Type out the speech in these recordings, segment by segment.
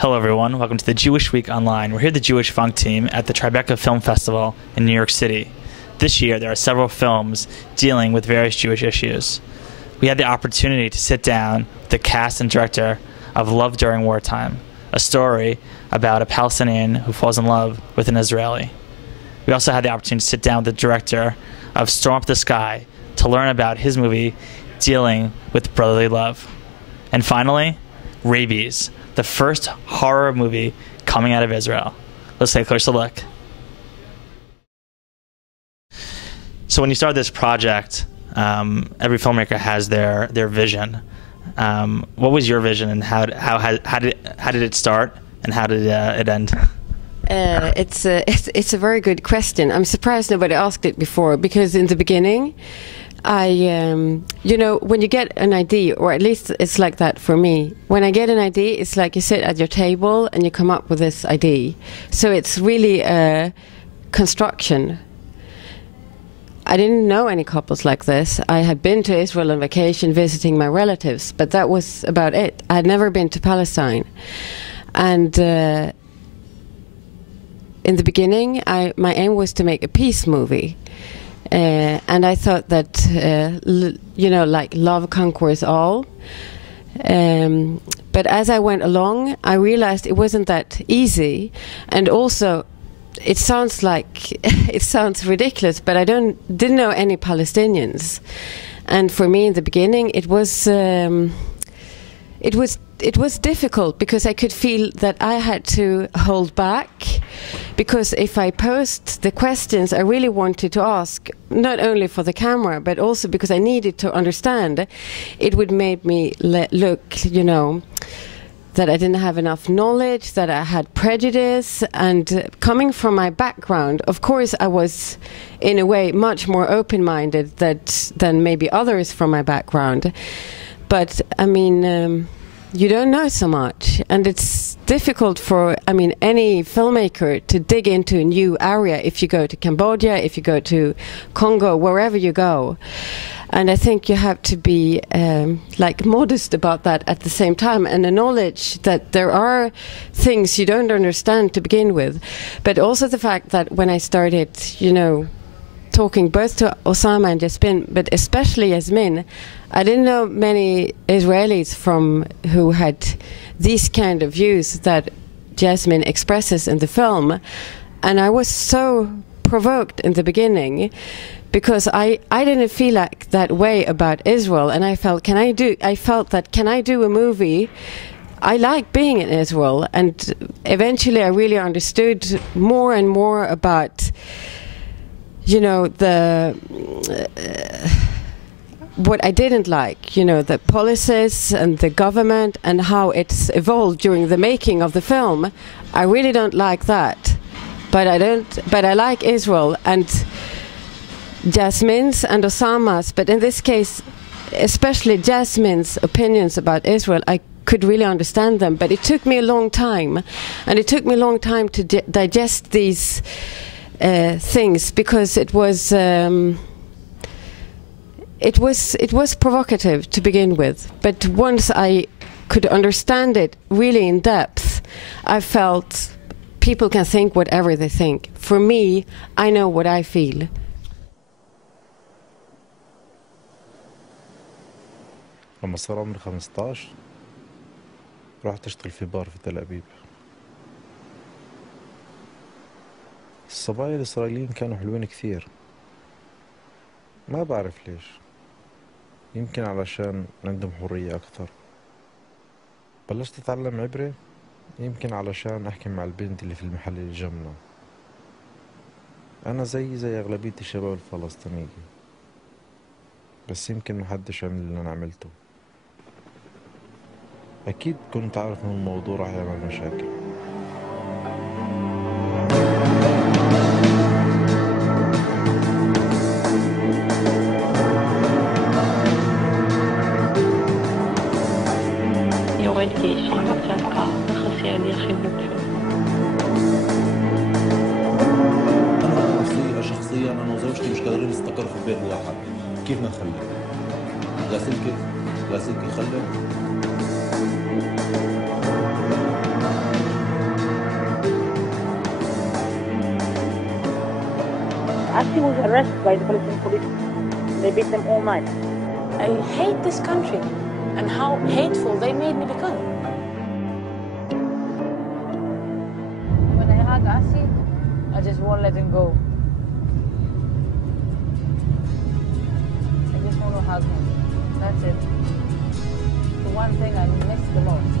Hello everyone, welcome to the Jewish Week Online. We're here at the Jewish Funk team at the Tribeca Film Festival in New York City. This year there are several films dealing with various Jewish issues. We had the opportunity to sit down with the cast and director of Love During Wartime, a story about a Palestinian who falls in love with an Israeli. We also had the opportunity to sit down with the director of Storm Up the Sky to learn about his movie dealing with brotherly love. And finally, Rabies, the first horror movie coming out of Israel. Let's take a closer look. So when you start this project, every filmmaker has their vision. What was your vision, and how did it start, and how did it end? It's a very good question. I'm surprised nobody asked it before, because in the beginning, you know, when you get an idea, or at least it's like that for me, when I get an idea, it's like you sit at your table and you come up with this idea. So it's really a construction. I didn't know any couples like this. I had been to Israel on vacation visiting my relatives, but that was about it. I had never been to Palestine. And in the beginning, my aim was to make a peace movie. And I thought that, you know, like love conquers all. But as I went along, I realized it wasn't that easy. And also, it sounds like, it sounds ridiculous, but I didn't know any Palestinians. And for me in the beginning, it was difficult, because I could feel that I had to hold back, because if I posed the questions I really wanted to ask, not only for the camera, but also because I needed to understand, it would make me look, you know, that I didn't have enough knowledge, that I had prejudice. And coming from my background, of course, I was, in a way, much more open-minded than maybe others from my background. But, I mean, you don't know so much, and it's difficult for, I mean, any filmmaker to dig into a new area if you go to Cambodia, if you go to Congo, wherever you go. And I think you have to be like modest about that at the same time, and the knowledge that there are things you don't understand to begin with. But also the fact that when I started, you know, talking both to Osama and Yasmin, but especially Yasmin, I didn't know many Israelis who had these kind of views that Yasmin expresses in the film. And I was so provoked in the beginning, because I didn't feel like that way about Israel, and I felt can I do a movie? I like being in Israel, and eventually I really understood more and more about, you know, what I didn't like, you know, the policies and the government and how it's evolved during the making of the film. I really don't like that, but I like Israel and Jasmine's and Osama's, but in this case, especially Jasmine's opinions about Israel, I could really understand them. But it took me a long time, and it took me a long time to digest these things, because it was provocative to begin with. But once I could understand it really in depth, I felt people can think whatever they think. For me, I know what I feel. لما صار عمري 15 رحت اشتغل في بار في تل أبيب. الصبايا الإسرائيليين كانوا حلوين كثير، ما بعرف ليش، يمكن علشان عندهم حرية أكثر. بلشت أتعلم عبري يمكن علشان أحكي مع البنت اللي في المحل اللي جنبنا. أنا زي أغلبية الشباب الفلسطينيين، بس يمكن محدش عمل اللي أنا عملته. أكيد كنت عارف إن الموضوع راح يعمل مشاكل. يودي شغلتك خصي علي خيبك. أنا شخصيا أنا وزوجتي مش قادرين نستقر في بيت واحد، كيف نخلف؟ لاسلكي خلف. He was arrested by the Palestinian police. They beat them all night. I hate this country and how hateful they made me become. When I hug Asi, I just won't let him go. I just want to hug him. That's it. The one thing I miss the most.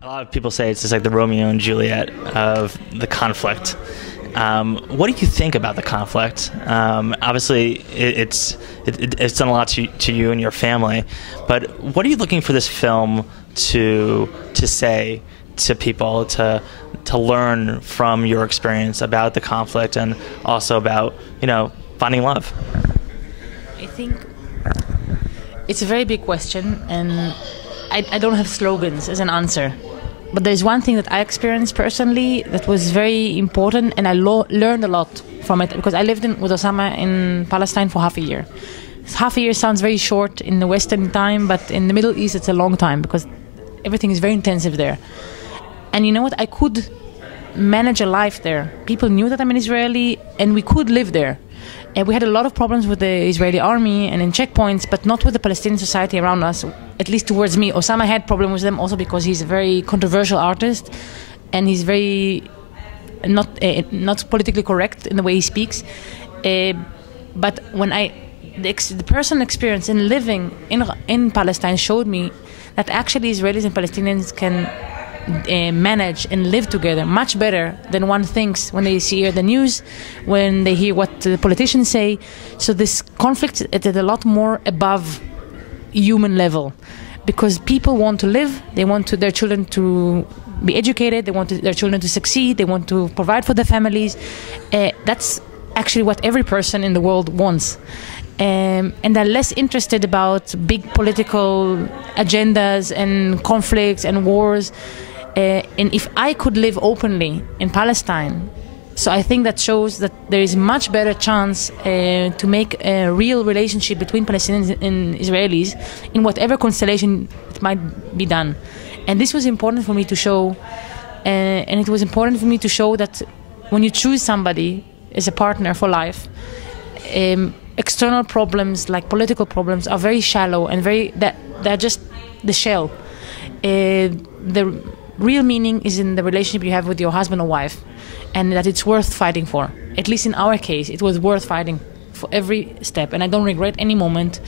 A lot of people say it's just like the Romeo and Juliet of the conflict. What do you think about the conflict? Obviously, it's done a lot to you and your family, but what are you looking for this film to say to people, to learn from your experience about the conflict and also about, finding love? I think it's a very big question, and I don't have slogans as an answer. But there's one thing that I experienced personally that was very important, and I learned a lot from it, because I lived with Osama in Palestine for half a year. Half a year sounds very short in the Western time, but in the Middle East it's a long time, because everything is very intensive there. And you know what? I could manage a life there. People knew that I'm an Israeli, and we could live there. And we had a lot of problems with the Israeli army and in checkpoints, but not with the Palestinian society around us, at least towards me. Osama had problems with them also because he's a very controversial artist, and he's very not politically correct in the way he speaks. But when the personal experience in living in Palestine showed me that actually Israelis and Palestinians can manage and live together much better than one thinks when they hear the news, when they hear what the politicians say. So this conflict is at a lot more above human level, because people want to live, they want their children to be educated, they want their children to succeed, they want to provide for their families. That's actually what every person in the world wants. And they're less interested about big political agendas and conflicts and wars. And if I could live openly in Palestine, so I think that shows that there is much better chance to make a real relationship between Palestinians and Israelis in whatever constellation it might be done. And this was important for me to show, and it was important for me to show that when you choose somebody as a partner for life, external problems like political problems are very shallow and they're just the shell. The real meaning is in the relationship you have with your husband or wife, and that it's worth fighting for. At least in our case, it was worth fighting for every step, and I don't regret any moment.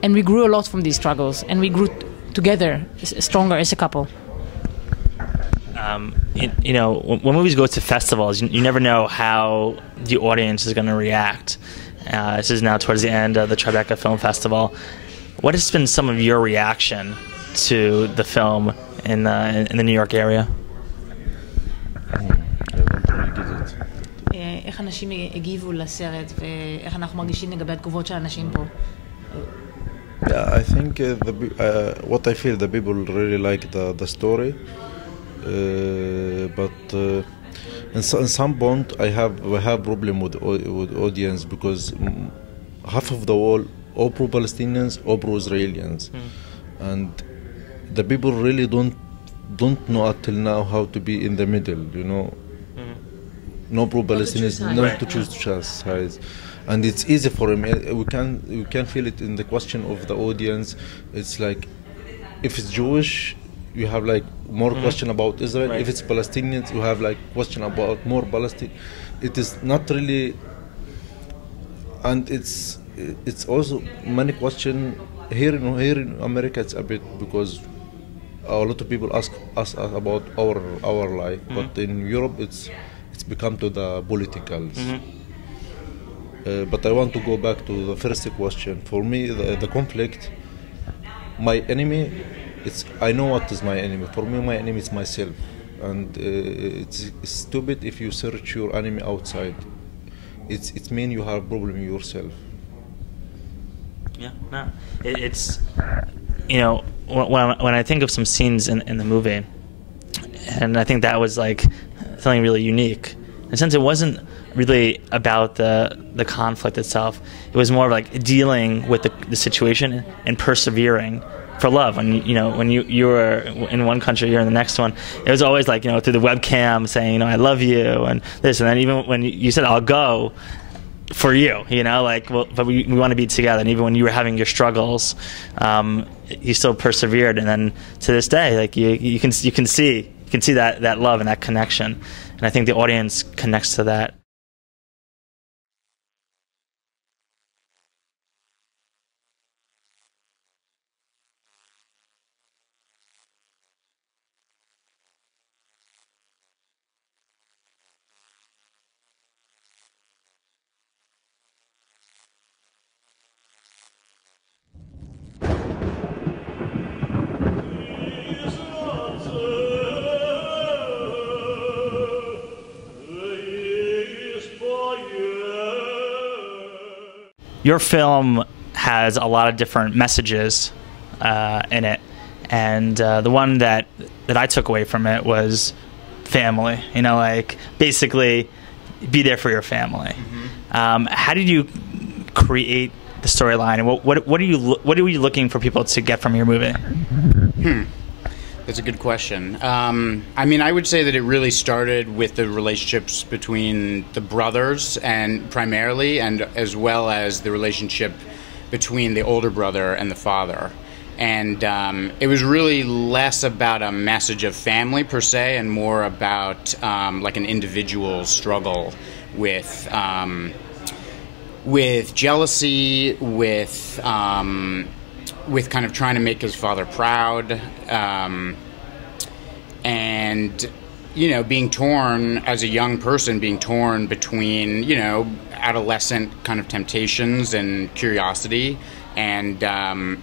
And we grew a lot from these struggles, and we grew together stronger as a couple. When movies go to festivals, you never know how the audience is going to react. This is now towards the end of the Tribeca Film Festival. What has been some of your reaction to the film in the New York area? איך אנשים הגיבו לסרט ואיך אנחנו מרגישים לגבי התגובות של אנשים פה? Yeah, I think what I feel, the people really like the story, but in some point I have problem with audience, because half of the world or pro-Palestinians or pro-Israelians, and the people really don't know until now how to be in the middle, No pro-Palestinians, not to choose sides. And it's easy for him. We can feel it in the question of the audience. It's like, if it's Jewish, you have like more question about Israel. Right. If it's Palestinians, you have like question about more Palestine. It is not really, and it's also many question here in America. It's a bit, because a lot of people ask us about our life, but in Europe it's become to the politicals. But I want to go back to the first question. For me, the conflict, my enemy, I know what is my enemy. For me, my enemy is myself. And it's stupid if you search your enemy outside. It means you have a problem yourself. Yeah, no. It's, when I think of some scenes in the movie, and I think that was like something really unique. And since it wasn't really about the conflict itself. It was more like dealing with the situation and persevering for love. When you were in one country, you're in the next one. It was always like, through the webcam saying, I love you and this, and then even when you said I'll go for you, but we want to be together. And even when you were having your struggles, you still persevered. And then to this day, like you can see that love and that connection. And I think the audience connects to that. Your film has a lot of different messages in it, and the one that I took away from it was family. Like basically be there for your family. Mm-hmm. How did you create the storyline, and what are you looking for people to get from your movie? That's a good question. I mean, I would say that it really started with the relationships between the brothers, and primarily, and as well as the relationship between the older brother and the father. And it was really less about a message of family per se, and more about like an individual struggle with jealousy, with kind of trying to make his father proud, and being torn as a young person, being torn between adolescent kind of temptations and curiosity, and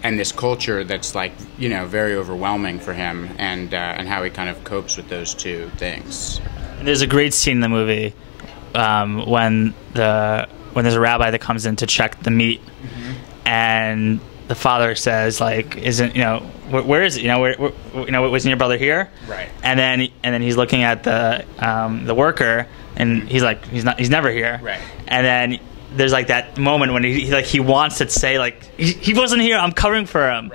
this culture that's like very overwhelming for him, and how he kind of copes with those two things. And there's a great scene in the movie when there's a rabbi that comes in to check the meat, mm-hmm. and the father says, like, isn't where is it? Wasn't your brother here? Right. And then he's looking at the worker, and he's like, he's never here. Right. And then there's like that moment when he wants to say, like, he wasn't here, I'm covering for him.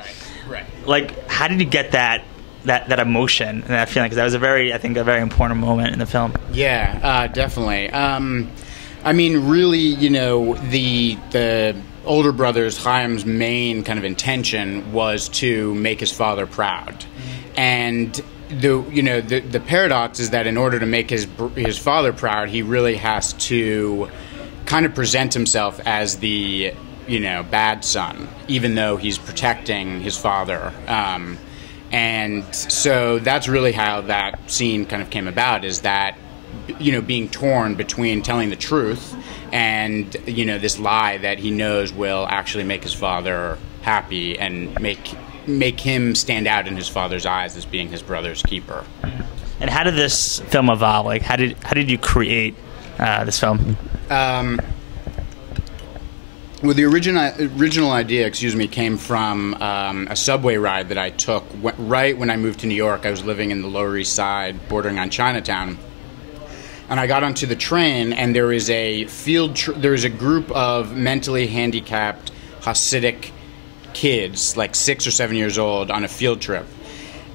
Right. Like, how did you get that emotion and that feeling? Because that was a very important moment in the film. Yeah, definitely. I mean, really, the older brother's, Chaim's main kind of intention was to make his father proud, and the paradox is that in order to make his father proud, he really has to kind of present himself as the bad son, even though he's protecting his father. And so that's really how that scene kind of came about, is that being torn between telling the truth and this lie that he knows will actually make his father happy and make him stand out in his father's eyes as being his brother's keeper. And how did this film evolve? Like, how did you create this film? Well, the original idea, came from a subway ride that I took right when I moved to New York. I was living in the Lower East Side, bordering on Chinatown. And I got onto the train, and there is a group of mentally handicapped Hasidic kids, like 6 or 7 years old, on a field trip,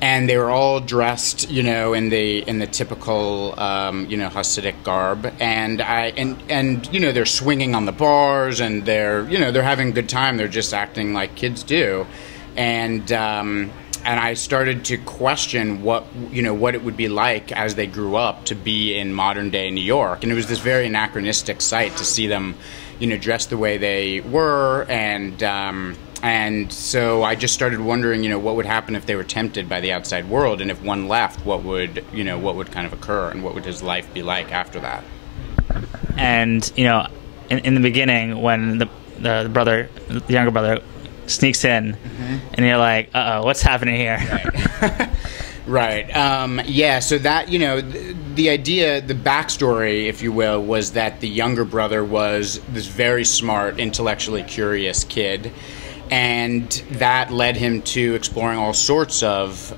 and they were all dressed, in the typical, Hasidic garb, and they're swinging on the bars, and they're having a good time. They're just acting like kids do, and I started to question what it would be like as they grew up to be in modern day New York. And it was this very anachronistic sight to see them, dressed the way they were. And so I just started wondering, what would happen if they were tempted by the outside world, and if one left, what would kind of occur, and what would his life be like after that? And in the beginning, when the younger brother sneaks in, mm-hmm. and you're like, uh-oh, what's happening here? Right. Yeah, so that, the idea, the backstory, if you will, was that the younger brother was this very smart, intellectually curious kid, and that led him to exploring all sorts of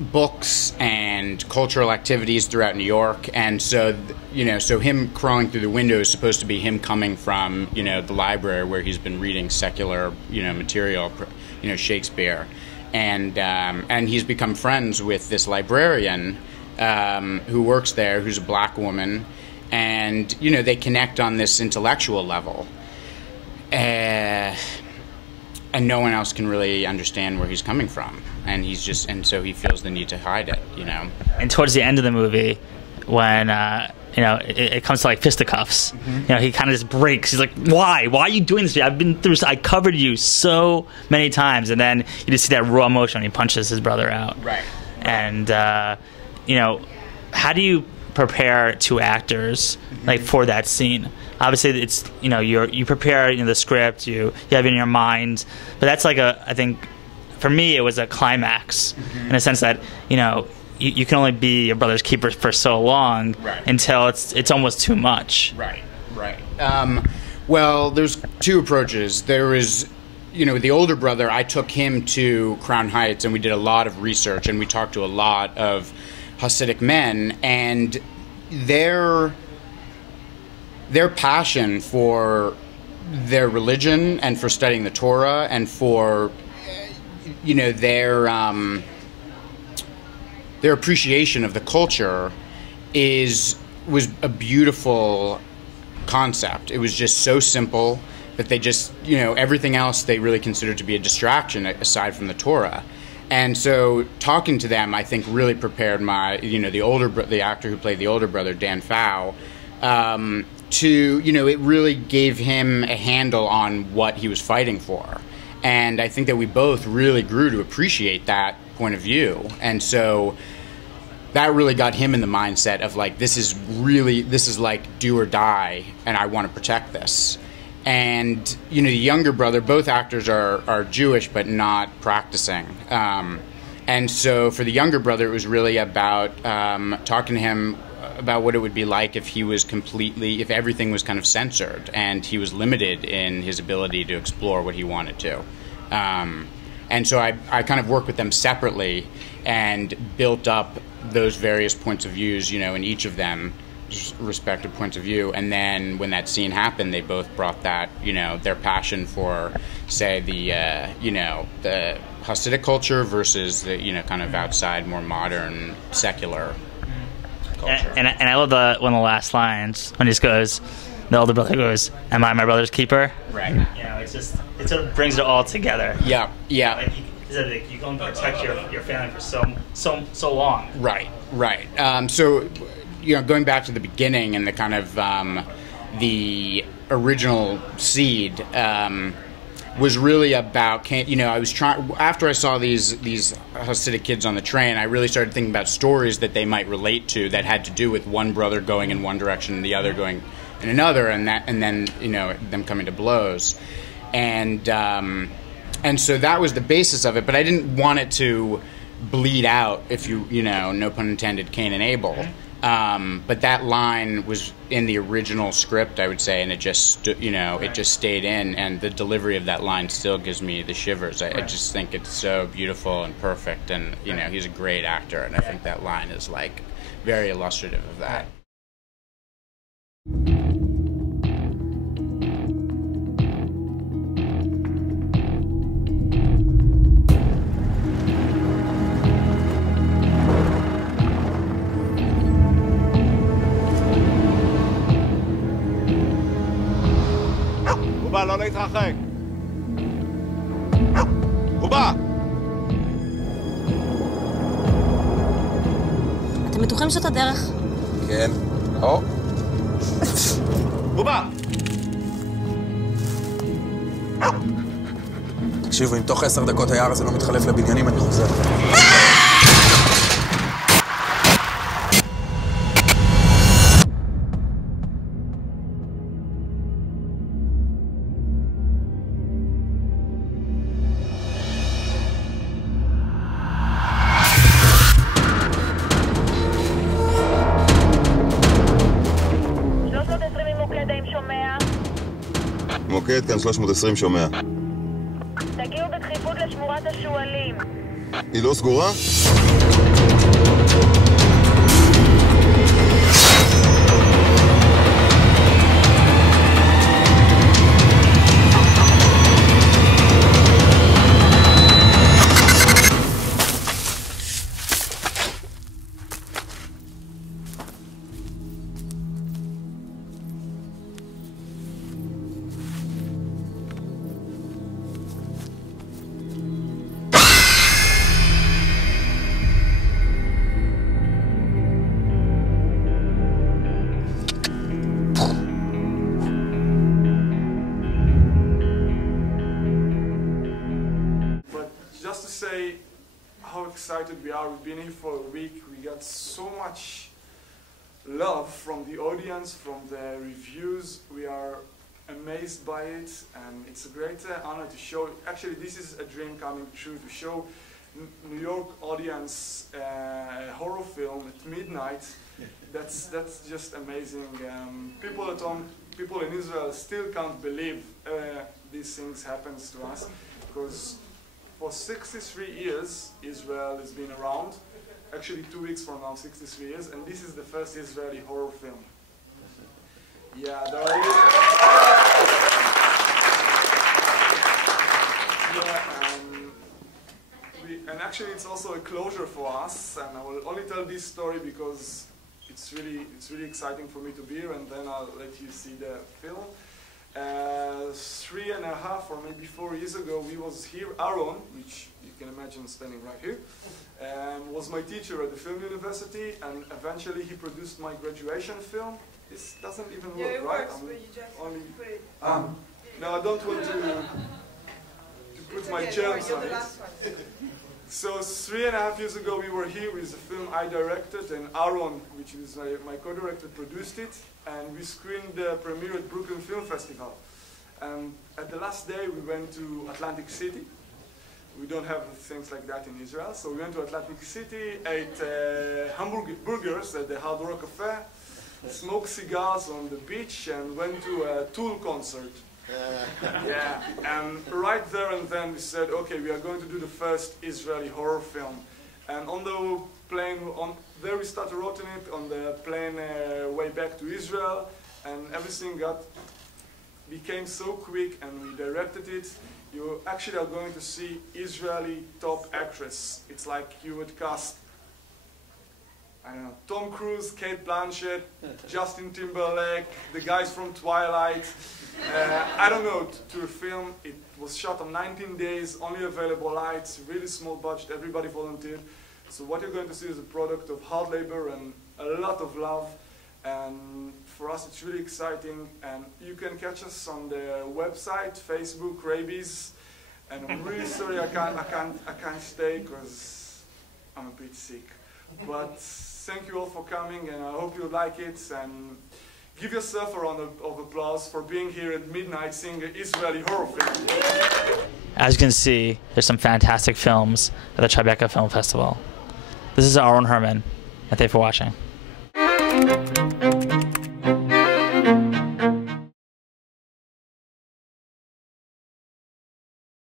books and cultural activities throughout New York, and so so him crawling through the window is supposed to be him coming from the library where he's been reading secular material, Shakespeare, and he's become friends with this librarian who works there, who's a black woman, and they connect on this intellectual level. And no one else can really understand where he's coming from, and so he feels the need to hide it, And towards the end of the movie, when it comes to like fisticuffs, he kind of just breaks. He's like, "Why? Why are you doing this? I've been through. I covered you so many times." And then you just see that raw emotion. He punches his brother out. Right. And how do you prepare two actors like for that scene? Obviously, it's you prepare the script, you have it in your mind, but that's like I think for me it was a climax in a sense that you can only be your brother's keeper for so long until it's almost too much. Right. Well, there's two approaches. There is the older brother. I took him to Crown Heights, and we did a lot of research, and we talked to a lot of Hasidic men, and their passion for their religion and for studying the Torah and for their appreciation of the culture was a beautiful concept. It was just so simple that they just everything else they really considered to be a distraction aside from the Torah. And so talking to them, I think, really prepared the actor who played the older brother, Dan Fow, it really gave him a handle on what he was fighting for. And I think that we both really grew to appreciate that point of view. And so that really got him in the mindset of like, this is like do or die, and I want to protect this. And the younger brother, both actors are Jewish but not practicing, and so for the younger brother it was really about talking to him about what it would be like if if everything was kind of censored and he was limited in his ability to explore what he wanted to. And so I kind of worked with them separately and built up those various points of views, in each of them respective points of view. And then when that scene happened, they both brought that, their passion for, say, the Hasidic culture versus the, kind of outside, more modern, secular culture. And I love one of the last lines when he just goes, the older brother goes, "Am I my brother's keeper?" Right. It sort of brings it all together. Yeah. Like you go and protect your family for so long. Right. So, going back to the beginning and the kind of the original seed was really about, I was trying, after I saw these Hasidic kids on the train, I really started thinking about stories that they might relate to that had to do with one brother going in one direction and the other going in another, and then them coming to blows. And so that was the basis of it, but I didn't want it to bleed out, if no pun intended, Cain and Abel. But that line was in the original script, I would say, and it just it just stayed in, and the delivery of that line still gives me the shivers. I just think it's so beautiful and perfect, and he's a great actor, and I think that line is like very illustrative of that. לא להתרחק. הוא בא! אתם בטוחים שאת הדרך? כן. או. הוא בא! תקשיבו, אם תוך 10 דקות היער הזה לא מתחלף לבניינים, אני חוזר. מוקד, כאן 320 שומע. תגיעו בדחיפות לשמורת השועלים. היא לא סגורה? excited we are. We've been here for a week. We got so much love from the audience, from the reviews. We are amazed by it, and it's a great honor to show. Actually, this is a dream coming true, to show New York audience a horror film at midnight. That's just amazing. People at home, people in Israel still can't believe these things happens to us, because for 63 years Israel has been around. Actually 2 weeks from now, 63 years, and this is the first Israeli horror film. Yeah, there are and actually it's also a closure for us, and I will only tell this story because it's really exciting for me to be here, and then I'll let you see the film. 3.5 or maybe 4 years ago, we was here. Aaron, which you can imagine standing right here, was my teacher at the film university, and eventually he produced my graduation film. This doesn't even work, it right? works, but you just only put it. No, I don't want to put my germs on it. Last one. So 3.5 years ago, we were here with the film I directed, and Aaron, which is my co-director, produced it, and we screened the premiere at Brooklyn Film Festival. And at the last day, we went to Atlantic City. We don't have things like that in Israel, so we went to Atlantic City, ate burgers at the Hard Rock Cafe, smoked cigars on the beach, and went to a Tool concert. Yeah, and right there and then we said, okay, we are going to do the first Israeli horror film. And on the plane, there we started writing it on the plane way back to Israel, and everything became so quick, and we directed it. You actually are going to see Israeli top actress. It's like you would cast, I don't know, Tom Cruise, Kate Blanchett, Justin Timberlake, the guys from Twilight. I don't know, to film. It was shot on 19 days, only available lights, really small budget, everybody volunteered. So what you're going to see is a product of hard labor and a lot of love. And for us, it's really exciting. And you can catch us on the website, Facebook, Rabies. And I'm really sorry I can't stay because I'm a bit sick. But thank you all for coming, and I hope you like it. And give yourself a round of applause for being here at midnight seeing an Israeli horror film. As you can see, there's some fantastic films at the Tribeca Film Festival. This is Aaron Herman, and thank you for watching.